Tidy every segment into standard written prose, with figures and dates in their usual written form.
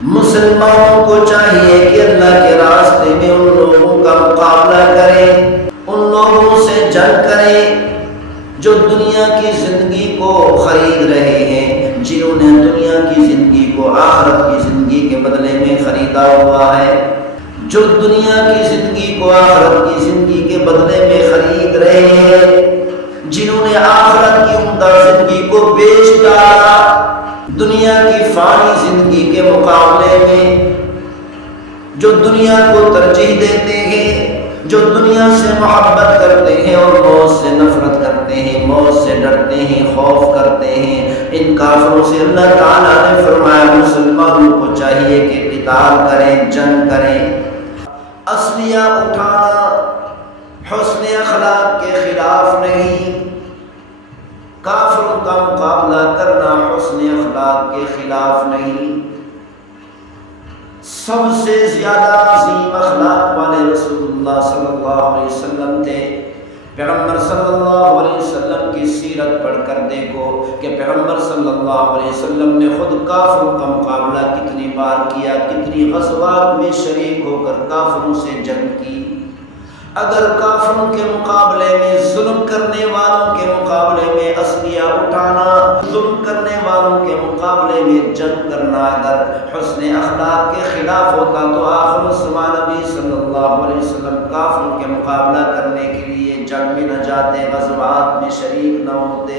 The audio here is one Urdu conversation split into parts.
مسلمانوں کو چاہیے کہ اللہ کے راستے میں ان لوگوں کا مقابلہ کریں، ان لوگوں سے جنگ کریں جو دنیا کی زندگی کو خرید رہے ہیں، جنہوں نے دنیا کی زندگی کو آخرت کی زندگی کے بدلے میں خریدا ہوا ہے، جو دنیا کی زندگی کو آخرت کی زندگی کے بدلے میں خرید رہے ہیں، جنہوں نے آخرت کی عمدہ زندگی کو بیچ ڈالا دنیا کی فانی زندگی کے مقابلے میں، جو دنیا کو ترجیح دیتے ہیں، جو دنیا سے محبت کرتے ہیں اور موت سے نفرت کرتے ہیں، موت سے ڈرتے ہیں، خوف کرتے ہیں، ان کافروں سے اللہ تعالیٰ نے فرمایا مسلمانوں کو چاہیے کہ قتال کریں، جنگ کریں، اسلحہ اٹھانا حسن اخلاق کے خلاف نہیں، کافروں کا مقابلہ کرنا حسن اخلاق کے خلاف نہیں۔ سب سے زیادہ عظیم اخلاق والے رسول اللہ صلی اللہ علیہ وسلم تھے۔ پیغمبر صلی اللہ علیہ وسلم کی سیرت پڑھ کر دیکھو کہ پیغمبر صلی اللہ علیہ وسلم نے خود کافروں کا مقابلہ کتنی بار کیا، کتنی غزوات میں شریک ہو کر کافروں سے جنگ کی۔ اگر کافروں کے مقابلے میں، ظلم کرنے والوں کے مقابلے میں اسلحہ اٹھانا، ظلم کرنے والوں کے مقابلے میں جنگ کرنا اگر حسن اخلاق کے خلاف ہوتا تو آخر الزمان نبی صلی اللہ علیہ وسلم کافروں کے مقابلہ کرنے کے لیے جنگ میں نہ جاتے، غزوات میں شریک نہ ہوتے۔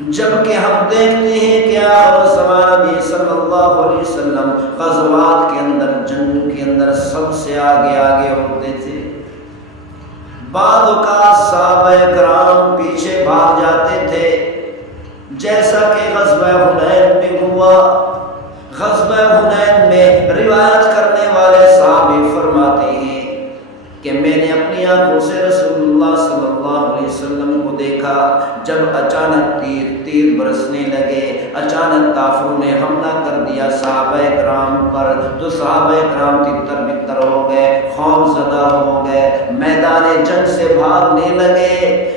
جبکہ ہم دیکھتے ہیں کہ آخر الزمان نبی صلی اللہ علیہ وسلم غزوات کے اندر، جنگ کے اندر سب سے آگے آگے ہوتے تھے۔ بعض اوقات صحابہ کرام پیچھے بھاگ جاتے تھے، جیسا کہ غزوہ حنین میں ہوا۔ غزوہ حنین میں روایت کرنے والے صحابی فرماتے ہیں کہ میں نے اپنی آنکھوں سے رسول اللہ صلی اللہ علیہ وسلم کو دیکھا جب اچانک تیر برسنے لگے، اچانک کافروں نے حملہ کر دیا صحابہ کرام پر، تو صحابہ کرام تتر بتر ہو گئے، خوف زدہ ہو گئے، میدان جنگ سے بھاگنے لگے۔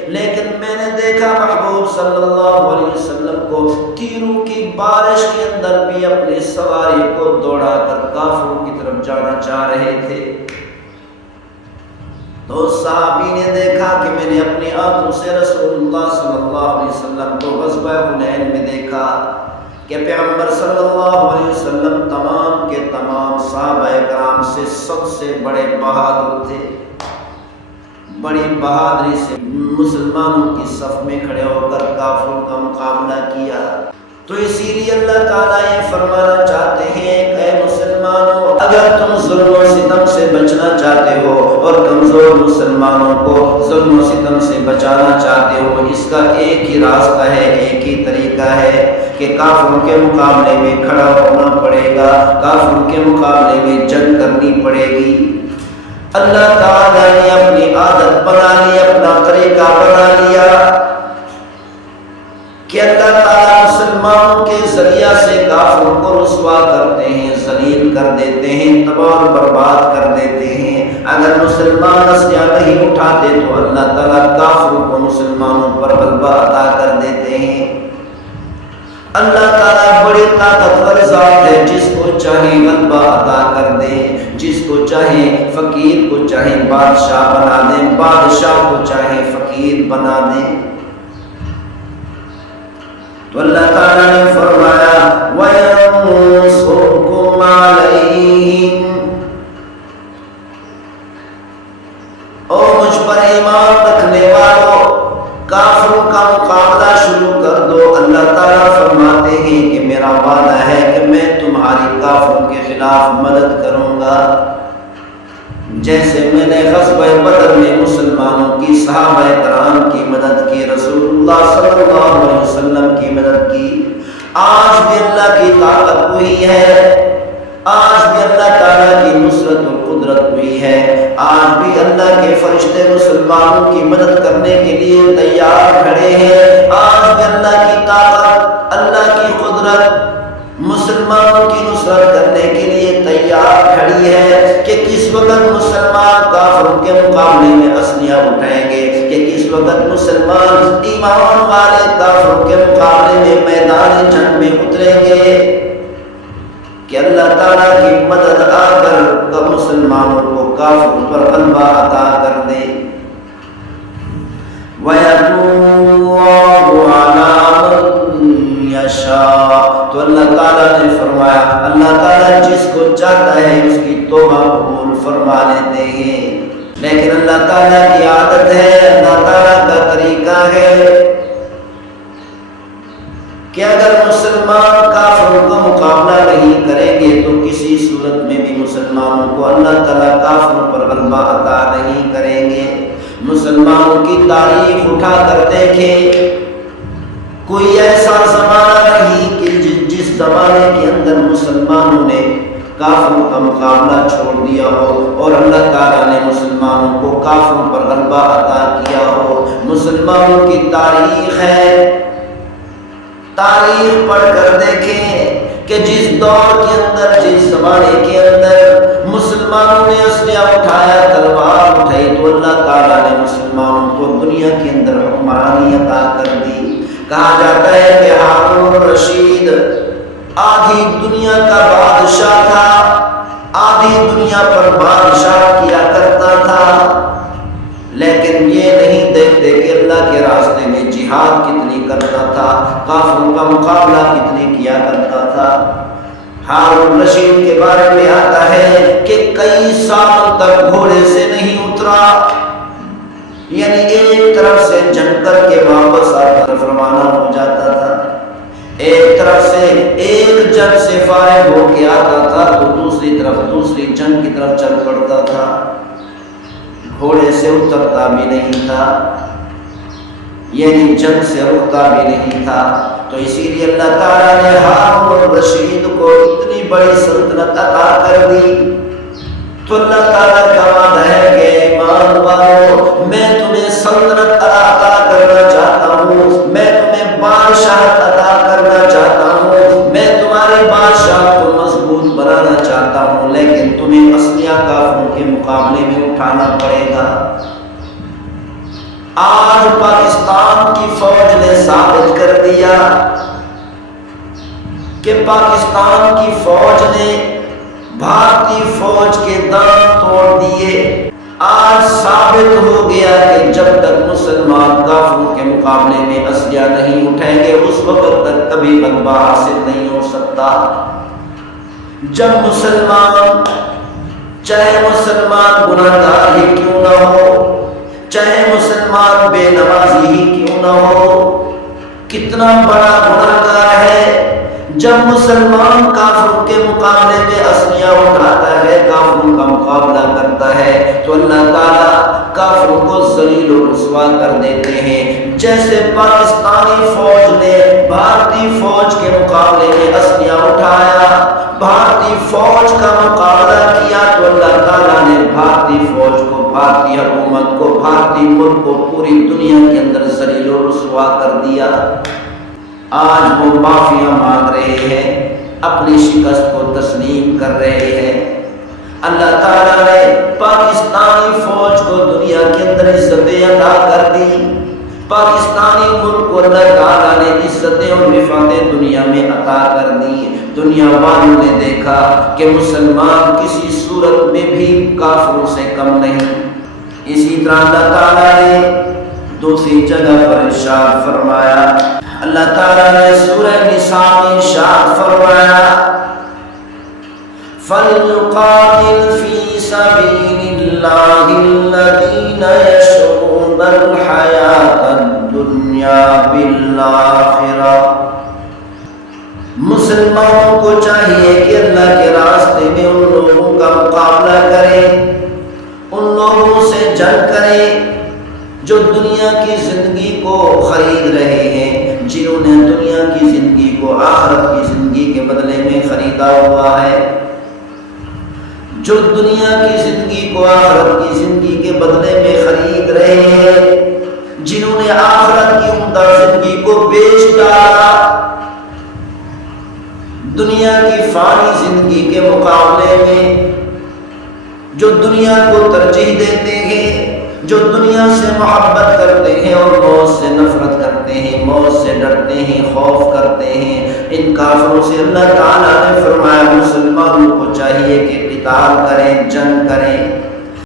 لیکن میں نے دیکھا محبوب صلی اللہ علیہ وسلم کو تیروں کی بارش کے اندر بھی اپنی سواری کو دوڑا کر کافروں کی طرف جانا چاہ رہے تھے۔ تو صحابی نے دیکھا کہ میں نے اپنی آنکھوں سے رسول اللہ صلی اللہ علیہ وسلم کو غزوہ حنین میں دیکھا کہ پیغمبر صلی اللہ علیہ وسلم تمام کے تمام صحابہ کرام سے سب سے بڑے بہادر تھے، بڑی بہادری سے مسلمانوں کی صف میں کھڑے ہو کر کافروں کا مقابلہ کیا۔ تو اسی لیے اللہ تعالیٰ یہ فرمانا چاہتے ہیں کہ اے مسلمانوں، اگر تم ظلم و ستم سے بچنا چاہتے ہو اور کمزور مسلمانوں کو ظلم و ستم سے بچانا چاہتے ہو، اس کا ایک ہی راستہ ہے، ایک ہی طریقہ ہے کہ کافروں کے مقابلے میں کھڑا ہونا پڑے گا، کافروں کے مقابلے میں جنگ کرنی پڑے گی۔ اللہ تعالیٰ نے اپنی عادت بنا لی، اپنا طریقہ بنا لیا کہ اللہ تعالیٰ مسلمانوں کے ذریعہ سے کافروں کو رسوا کرتے ہیں، ذلیل کر دیتے ہیں، تباہ و برباد کر دیتے ہیں۔ اگر مسلمان اسلحہ نہیں اٹھاتے تو اللہ تعالیٰ کافروں کو مسلمانوں پر غلبہ عطا کر دیتے ہیں۔ اللہ تعالیٰ بڑی طاقتور ذات ہے، جس کو چاہے غلبہ عطا کر دے، جس کو چاہے فقیر کو چاہے بادشاہ بنا دے، بادشاہ کو چاہے فقیر بنا دے۔ تو اللہ تعالیٰ نے فرمایا وَيَنصُرْكُمْ عَلَيْهِمْ، او مجھ پر ایمان رکھنے والوں، کافروں کا مقابلہ شروع کر دو۔ اللہ تعالیٰ فرماتے ہیں کہ میرا وعدہ ہے کہ میں تمہاری کافروں کے خلاف مدد کروں گا، جیسے میں نے غزوہ بدر میں مسلمانوں کی صحابہ کرام کی مدد کی، رسول اللہ صلی اللہ علیہ وسلم کی مدد کی۔ آج بھی اللہ کی طاقت وہی ہے، آج بھی اللہ تعالیٰ کی نصرت و قدرت ہوئی ہے، آج بھی اللہ کے فرشتے مسلمانوں کی مدد کرنے کے لیے تیار کھڑے ہیں، آج بھی اللہ کی طاقت، اللہ کی قدرت مسلمانوں کی نصرت کرنے کے لیے تیار کھڑی ہے کہ کس وقت مسلمان کافروں کے مقابلے میں اسلحہ اٹھائیں گے، کہ کس وقت مسلمان ایمان والے کافروں کے مقابلے میں میدان جنگ میں اتریں گے۔ کہ اللہ تعالیٰ کی مدد آ کر مسلمانوں کو کافروں پر غلبہ عطا کر دے۔ وَيَتُوبُ اللَّهُ عَلَىٰ مَن يَشَاءُ، تو اللہ تعالیٰ نے فرمایا اللہ تعالیٰ جس کو چاہتا ہے اس کی توبہ قبول فرما لیتے ہیں، لیکن اللہ تعالیٰ کی عادت ہے، اللہ تعالیٰ کا طریقہ ہے کہ اگر مسلمان کافروں کا مقابلہ نہیں کریں گے تو کسی صورت میں بھی مسلمانوں کو اللہ تعالیٰ کافروں پر غلبہ عطا نہیں کریں گے۔ مسلمانوں کی تاریخ اٹھا کر دیکھیں، کوئی ایسا زمانہ نہیں کہ جس زمانے کے اندر مسلمانوں نے کافروں کا مقابلہ چھوڑ دیا ہو اور اللہ تعالیٰ نے مسلمانوں کو کافروں پر غلبہ عطا کیا ہو۔ مسلمانوں کی تاریخ ہے، تاریخ پڑھ کر دیکھیں کہ جس دور کے اندر جس زمانے کے اندر مسلمانوں نے اسلحہ اٹھایا، تلوار اٹھائی، تو اللہ تعالیٰ نے مسلمانوں کو دنیا کے اندر حکمرانی عطا کر دی۔ کہا جاتا ہے کہ ہارون الرشید آدھی دنیا کا بادشاہ تھا، آدھی دنیا پر بادشاہ کیا کرتا تھا، لیکن یہ نہیں دیکھتے کہ اللہ کے راستے میں جہاد کتنی کرتا تھا، کافروں کا مقابلہ کتنی کیا کرتا تھا۔ ہارون الرشید کے بارے میں آتا ہے کہ کئی سال تک گھوڑے سے نہیں اترا، یعنی ایک طرف سے جنگ کر کے واپس آ کر روانہ ہو جاتا تھا، ایک طرف سے ایک جنگ سے فارغ ہو کے آتا تھا تو دوسری طرف دوسری جنگ کی طرف چل پڑتا تھا، گھوڑے سے اترتا بھی نہیں تھا، یعنی جنگ سے رکتا بھی نہیں تھا۔ تو اسی لیے اللہ تعالیٰ نے ہارون الرشید کو اتنی بڑی سلطنت عطا کر دی۔ تو اللہ تعالیٰ کا وعدہ ہے کہ ایمان والو میں تمہیں سلطنت عطا کرنا چاہتا ہوں، میں تمہیں بادشاہت عطا کرنا چاہتا ہوں، میں تمہاری بادشاہت کو مضبوط بنانا چاہتا ہوں، لیکن تمہیں اسلحہ کافروں کے مقابلے میں اٹھانا پڑے گا۔ آج پاکستان کی فوج نے ثابت کر دیا کہ پاکستان کی فوج نے بھارتی فوج کے دانت توڑ دیے۔ آج ثابت ہو گیا کہ جب تک مسلمان کافروں کے مقابلے میں اسلحہ نہیں اٹھائیں گے اس وقت تک کبھی غلبہ حاصل نہیں ہو سکتا۔ جب مسلمان، چاہے مسلمان گناہگار ہی کیوں نہ ہو، چاہے مسلمان بے نمازی ہی کیوں نہ ہو، کتنا بڑا گناہگار ہے، جب مسلمان کافروں کے مقابلے میں اسلحہ اٹھاتا ہے، کافروں کا مقابلہ کرتا ہے، تو اللہ تعالیٰ کافروں کو ذلیل و رسوا کر دیتے ہیں۔ جیسے پاکستانی فوج نے بھارتی فوج کے مقابلے میں اسلحہ اٹھایا، بھارتی فوج کا مقابلہ کیا، تو اللہ تعالیٰ نے بھارتی فوج کو، بھارتی حکومت کو، بھارتی ملک کو پوری دنیا کے اندر ذلیل و رسوا کر دیا۔ آج وہ معافیاں مانگ رہے ہیں، اپنی شکست کو تسلیم کر رہے ہیں۔ اللہ تعالیٰ نے پاکستانی فوج کو دنیا کے اندر عزتیں عطا کر دی، پاکستانی ملک کو اللہ تعالیٰ نے عزتیں اور رفعتیں دنیا میں عطا کر دی۔ دنیا والوں نے دیکھا کہ مسلمان کسی صورت میں بھی کافروں سے کم نہیں۔ اسی طرح اللہ تعالیٰ نے دوسری جگہ پر ارشاد فرمایا، اللہ تعالیٰ نے سورہ نساء میں ارشاد فرمایا، فَلْيُقَاتِلْ فِي سَبِيلِ اللَّهِ الَّذِينَ يَشْرُونَ الْحَيَاةَ الدُّنْيَا بِالْآخِرَةِ۔ مسلمانوں کو چاہیے کہ اللہ کے راستے میں ان لوگوں کا مقابلہ کریں، ان لوگوں سے جنگ کریں جو دنیا کی زندگی کو خرید رہے ہیں، جنہوں نے دنیا کی زندگی کو آخرت کی زندگی کے بدلے میں خریدا ہوا ہے، جو دنیا کی زندگی کو آخرت کی زندگی کے بدلے میں خرید رہے ہیں، جنہوں نے آخرت کی عمدہ زندگی کو بیچ ڈالا دنیا کی فانی زندگی کے مقابلے میں، جو دنیا کو ترجیح دیتے ہیں، جو دنیا سے محبت کرتے ہیں اور موت سے نفرت کرتے ہیں، موت سے ڈرتے ہیں، خوف کرتے ہیں، ان کافروں سے اللہ تعالیٰ نے فرمایا مسلمانوں کو چاہیے کہ قتال کریں، جنگ کریں۔